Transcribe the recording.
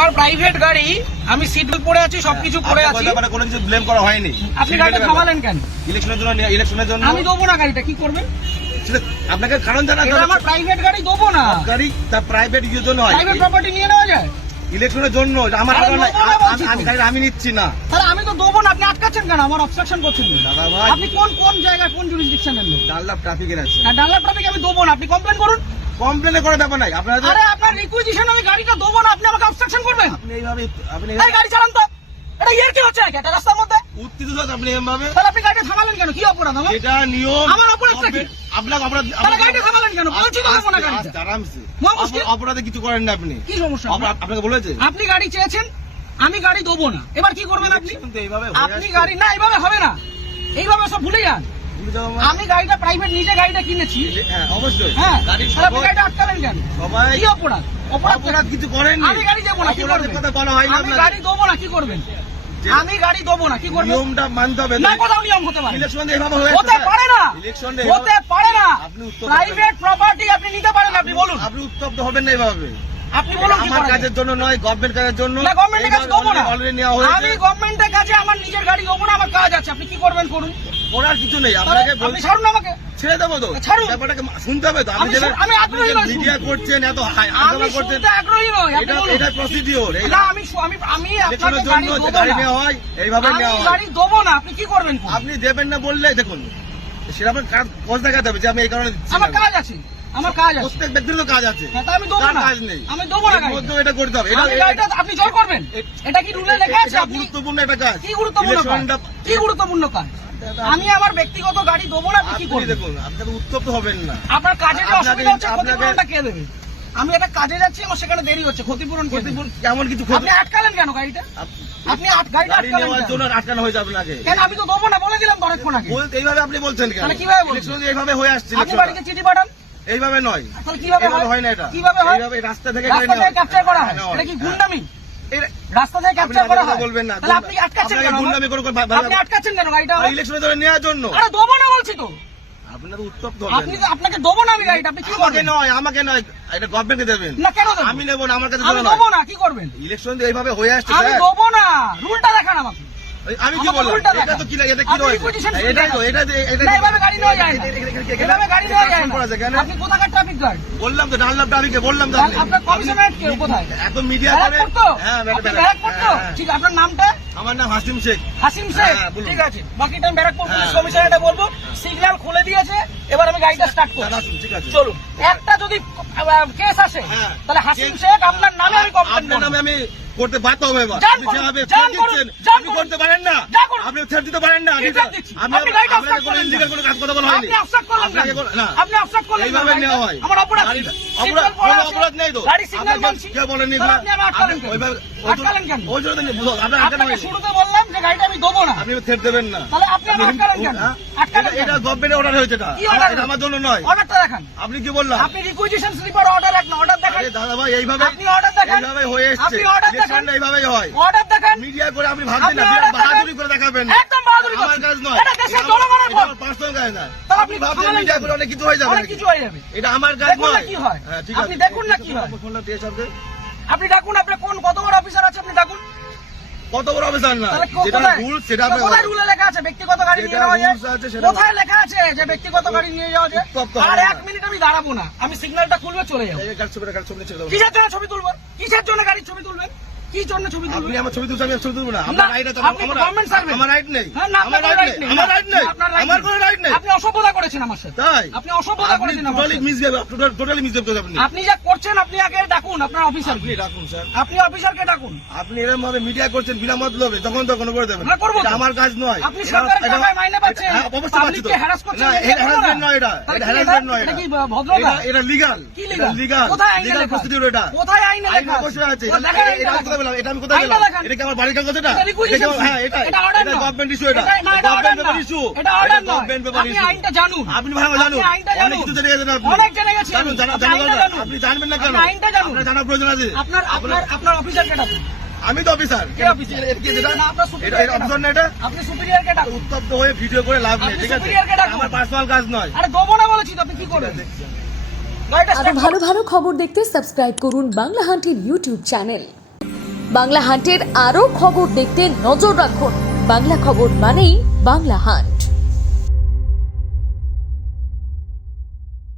আমার প্রাইভেট গাড়ি, আমি সিট বেল্ট পরে আছি, সবকিছু পরে আছি, কোনো কিছু ব্লেম করা হয়নি। আপনি গাড়িটা থামালেন কেন? ইলেকশনের জন্য আমি দেবো না গাড়িটা, কি করবেন? আপনাকে কারণ জানা, আমার প্রাইভেট গাড়ি দেবো না। গাড়ি তার প্রাইভেট ইউজের জন্য হয়, প্রাইভেট প্রপার্টি নিয়ে নেওয়া যায় ইলেকশনের জন্য। আমার আমি গাড়ি আমি নিচ্ছি না। তাহলে আমি তো দেবো না, আপনি আটকাচ্ছেন কেন? আমার অবস্ট্রাকশন করছেন দাদা ভাই। আপনি কোন জায়গায়, কোন জুরিসডিকশনের লোক? ডানলাপ ট্রাফিকের আছে। ডানলাপ ট্রাফিক আমি দেবো না, আপনি কমপ্লেন করুন। কমপ্লেনে করে ব্যাপার নাই আপনারা। আরে আপনার রিকুইজিশন, আমি গাড়িটা দেবো না, আপনি আমাকে অবস্ট্রাকশন করবেন? আপনি এইভাবে এই গাড়ি চালান তো, এটা ইয়ার কি হচ্ছে নাকি একটা রাস্তার মধ্যে? উত্তেজিত হচ্ছে আপনি এভাবে। তাহলে আপনি গাড়িটা থামালেন কেন? কি অপরাধ আমার? এটা নিয়ম। আমার অপরাধটা কি? আপনাকে অপরাধ। তাহলে গাড়িটা থামালেন কেন? বলছি তো দেবো না গাড়িটা। আরামসে। মুশকিল। অপরাধে কিছু করেন না আপনি। কি সমস্যা? আপনাকে বলেছে আপনি গাড়ি চেয়েছেন, আমি গাড়ি দেবো না, এবার কি করবেন আপনি? এইভাবে আপনি গাড়ি না, এইভাবে হবে না, এইভাবে সব ভুলে যান। আমি গাড়িটা প্রাইভেট, নিজে গাড়িটা কিনেছি। হ্যাঁ অবশ্যই। হ্যাঁ, তাহলে আপনি গাড়িটা আটকালেন কেন? সবাই কি অপরাধ? অপরাধ কিছু করেন। আমি গাড়ি দেবো না, কি করবেন? কথা বলা হয় না। আমি গাড়ি দেবো না, কি করবেন? আমি গাড়ি দেবো না, কি করবেন? নিয়মটা মানতে হবে না, কোথাও নিয়ম হতে পারে? ইলেকশন এইভাবে হতে পারে না, ইলেকশনে হতে পারে না। আপনি উত্তর প্রাইভেট প্রপার্টি আপনি নিতে পারেন, আপনি বলুন। আপনি উত্তপ্ত হবেন না এইভাবে। আপনি বলুন কি আমার করা কাজের যায়? জন্য নয়, গভর্নমেন্ট কাজের জন্য। না, গভর্নমেন্টের কাছে দেবো না। অলরেডি নেওয়া হয়েছে। আমি গভর্নমেন্টের কাছে আমার নিজের গাড়ি দেবো না, আমার কাজ আছে, আপনি কি করবেন করুন। করার কিছু নেই। আপনাকে আপনি ছাড়ুন আমাকে। ছেড়ে দেবো তো। ছাড়ুন। ব্যাপারটাকে শুনতে হবে তো। আমি আগ্রহী নই। মিডিয়া করছেন, এত আমি হাঙ্গামা করছেন। শুনতে আগ্রহী নই, আপনি বলুন। এটা প্রসিডিওর। না, আমি আপনাকে ইলেকশনের গাড়ি জন্য দেবো গাড়ি না। নেওয়া হয়, এইভাবে আমি নেওয়া হয়। গাড়ি দেবো না, আপনি কি করবেন করুন। আপনি দেবেন না বললে দেখুন সেরকম কাজ দেখাতে হবে যে আমি এই কারণে দিচ্ছি না। আমার কাজ আছে, আমার কাজ আছে। প্রত্যেক ব্যক্তির তো কাজ আছে। হ্যাঁ, তা আমি দেবো কার না। কাজ নেই? আমি দেবো না এর গাড়ি। মধ্যেও এটা করতে হবে। আমি গাড়িটা আপনি জোর করবেন? এটা কি রুলে লেখা আছে? এটা আপনি গুরুত্বপূর্ণ একটা কাজ। কি গুরুত্বপূর্ণ কাজ? ইলেকশনটা- কি গুরুত্বপূর্ণ কাজ? আমি আমার ব্যক্তিগত গাড়ি দেবো না, আপনি কি আপনি করবেন? দেখুন, আপনাকে উত্তপ্ত হবেন না। আপনার কাজে যে আপনাকে- অসুবিধা হচ্ছে, আপনাকে- ক্ষতিপূরণটা কে দেবে? আমি একটা কাজে যাচ্ছি, আমার সেখানে দেরি হচ্ছে, ক্ষতিপূরণ কে দেবে? ক্ষতিপূরণ কেমন কিছু আপনি আটকালেন কেন গাড়িটা? আপনি গাড়িটা গাড়ি আটকালেন নেওয়ার কেন? জন্য আটকানো হয়েছে আপনাকে। কেন? আমি তো দেবো না বলে দিলাম তো অনেকক্ষণ আগে। এইভাবে আপনি বলছেন কেন? তাহলে কিভাবে বলছেন? ইলেকশন এইভাবে হয়ে আসছে। আপনি বাড়িতে চিঠি পাঠান। এইভাবে নয়। তাহলে কিভাবে এইভাবে হয়? হয় না এটা। কিভাবে হয়? এইভাবে রাস্তা থেকে রাস্তা থেকে ক্যাপচার করা হয়, এটা কি গুন্ডামি? রাস্তা থেকে ক্যাপচার করা হয়? বলবেন না। তাহলে আপনি আটকাচ্ছেন কেন? গুন্ডামি করে আপনি আটকাচ্ছেন কেন গাড়িটা? ইলেকশনের জন্য নেওয়ার জন্য। আরে দেবো না বলছি তো। আপনার উত্তপ্ত আপনি আপনাকে দেবো না আমি গাড়িটা, আপনি কি আমাকে করবেন? নয়, আমাকে নয়, এটা গভর্নমেন্টকে দেবেন। না, কেন দেবো? আমি নেবো না, আমার কাছে আমি দেবো না, কি করবেন? ইলেকশন এইভাবে হয়ে আসছে আমি স্যার। দেবো না, রুলটা দেখান আমাকে। আমি কি আমাকে বললাম? উল্টা এটা দেখান। তো কি এটা কি আপনি রয়েছে? requisition এটাই তো, দেখান। এটা না, এভাবে গাড়ি নেওয়া যায় না। এভাবে গাড়ি নেওয়া যায় না। করা যায় কেন? আপনি কোথাকার ট্রাফিক গার্ড? বললাম তো ডানলাপ ট্রাফিকে বললাম তো আপনি। আপনার কমিশনারেট কে কোথায়? এত মিডিয়া করে। ব্যারাকপুর তো? হ্যাঁ, আপনি ব্যারাকপুর তো? হ্যাঁ। ঠিক, আপনার নামটা? আমার নাম হাসিম শেখ। হাসিম শেখ? হ্যাঁ, বলুন। ঠিক আছে, বাকিটা আমি ব্যারাকপুর পুলিশ হ্যাঁ। কমিশনারেটে বলবো। সিগন্যাল খুলে দিয়েছে, এবার আমি গাড়িটা স্টার্ট করব। দাদা, ঠিক আছে। চলুন। একটা যদি কেস আসে, হ্যাঁ। তাহলে হাসিম শেখ আপনার নামে আমি কমপ্লেন আপনার করব। নামে আমি করতে বাধ্য হবে এবার। যান আপনি করুন, যেভাবে যান থ্রেট করুন, দিচ্ছেন, যান আপনি করুন। করতে পারেন না। যান করুন। আপনি থ্রেট দিতে পারেন না। কি threat দিচ্ছি? আপনি গাড়িটা আপনাকে obstruct কোনো করলেন illegal কেন? কোনো কাজ কথা বলা হয়নি। আপনি obstruct করলেন আপনাকে কেন? কোনো- না। আপনি obstruct করলেন কেন এইভাবে গাড়িটা? নেওয়া হয়। আমার অপরাধ কি? সিগন্যাল পড়া কোনো আছে। অপরাধ নেই তো। গাড়ি সিগন্যাল আপনাকে মানছি। কেউ বলেনি তাহলে আপনি আমার আটকালেন কেন? ওইভাবে আটকালেন কেন? ওই জন্য তো বুঝো, আপনার আটকানো আপনাকে হয়নি। শুরুতে বললাম যে গাড়িটা আমি দেবো না। আপনি থ্রেট দেবেন না। তাহলে আপনি আমার আটকালেন কেন? হ্যাঁ? আটকালেন এটা কেন? গভর্নমেন্টের অর্ডার হয়েছে এটা। কি order? এটা আমার জন্য নয়। অর্ডারটা দেখান। আপনি কি বললাম? আপনি রিকুইজিশন স্লিপার অর্ডার এক না, অর্ডার দেখান। আরে দাদা ভাই, এইভাবে আপনি order দেখান। এইভাবে হয়ে এসছে। আপনি order দেখান। ইলেকশনটা এইভাবেই হয়। অর্ডার দেখান। মিডিয়া করে আপনি ভাবছেন না, আপনি order বাহাদুরি দেখান। করে দেখাবেন না। একদম বাহাদুরি আমার করছেন। কাজ নয়। এটা দেশের জনগণের ভোট। পার্সোনাল কাজ না। তাহলে আপনি আপনি ভাবছেন থামালেন মিডিয়া কেন? করে অনেক কিছু হয়ে যাবে অনেক নাকি? কিছু হয়ে যাবে। এটা আমার কাজ দেখুন না নয়। কি হয়। হ্যাঁ, ঠিক আপনি আছে। দেখুন না কি হয়। ফোনটা দিয়ে সবকে। আপনি ডাকুন, আপনার কত বড় অফিসার আছে আপনি ডাকুন। কত বড় অফিসার না, তাহলে যেটা কোথায়? রুল সেটা তো কোথায় রুলে লেখা আছে ব্যক্তিগত গাড়ি নিয়ে যেটা যাওয়া যায়? rules আছে সেটা- কোথায় লেখা আছে যে ব্যক্তিগত গাড়ি নিয়ে যাওয়া যায়? উত্তপ্ত আর হবে এক না। মিনিট আমি দাঁড়াবো না, আমি সিগন্যালটা খুলবে চলে যাবো। কার ছবি ছেড়ে দেবো। কিসের জন্য ছবি তুলবেন? কিসের জন্য গাড়ির ছবি তুলবেন? কি জন্য ছবি আপনি তুলবেন? আমার ছবি তুলছেন, আমি ছবি তুলবো না। না, আপনার রাইট আছে। আপনি গভর্নমেন্ট সার্ভেন্ট। আমার রাইট নেই। হ্যাঁ, না, আমার আপনার রাইট নেই। আমার রাইট নেই। আপনার right আমার নেই। কোনো রাইট নেই। আপনি অসভ্যতা করেছেন আমার সাথে। তাই আপনি অসভ্যতা আপনি করেছেন আমার টোটালি সাথে। মিসবিহেভ, টোটালি মিসবিহেভ করেছেন আপনি। আপনি যা করছেন আপনি আগে ডাকুন আপনার অফিসার। আপনি ডাকুন স্যার। আপনি অফিসারকে ডাকুন। আপনি এরকম ভাবে মিডিয়া করছেন বিনা মতলবে, তখন করে দেবেন। না, করবো তো। এটা আমার কাজ নয়। আপনি সরকারের এটা- টাকায় মাইনে পাচ্ছেন। হ্যাঁ, অবশ্যই পাচ্ছি তো। পাবলিককে harass করছেন, না, এটা এটা harassment নয় এটা। তাহলে এটা কি harassment নয় এটা এটা। কি ভদ্রতা? এটা লিগ্যাল। কি legal? লিগ্যাল। কোথায় আইনে লিগ্যাল লেখা? প্রসিডিউর এটা। কোথায় আইনে আইন লেখা? অবশ্যই আছে। ও, দেখান আইনটা এটা আমি দেখান। কোথায় বললাম? এটা আমি কোথায় আইনটা বললাম? দেখান। এটা কি আমার বাড়ির কাগজ এটা? এটা requisition এটা কি- হ্যাঁ, এটা এটা order এটা নয়। গভর্নমেন্ট ইস্যু এটা। না, এটা order গভর্নমেন্ট নয়। ইস্যু। এটা order নয়। গভর্নমেন্ট পেপার আপনি ইস্যু। আইনটা জানুন। আপনি ভালো জানুন। আপনি আইনটা অনেক জানুন। কিছু জেনে গেছেন আপনি। অনেক জেনে গেছি আমি। জানুন, জানা আপনি আইনটা জানা জানুন। আপনি জানবেন না কেন? আপনি আইনটা জানুন। আপনার জানার প্রয়োজন আছে। আপনার অফিসারকে ডাকুন। আমি তো অফিসার। কে অফিসার? এটা কি যেটা? না, আপনার superior এটা অফিসার না এটা? আপনি সুপিরিয়রকে ডাকুন। উত্তপ্ত হয়ে ভিডিও করে লাভ নেই, আপনি ঠিক আছে? superior কে ডাকুন। আমার পার্সোনাল কাজ নয়। আরে দেবো না বলেছি তো, আপনি কি করবেন? গাড়িটা আরো start ভালো ভালো খবর দেখতে সাবস্ক্রাইব করুন বাংলা হান্টির ইউটিউব চ্যানেল। বাংলা হান্টের আরও খবর দেখতে নজর রাখুন। বাংলা খবর মানেই বাংলা হান্ট।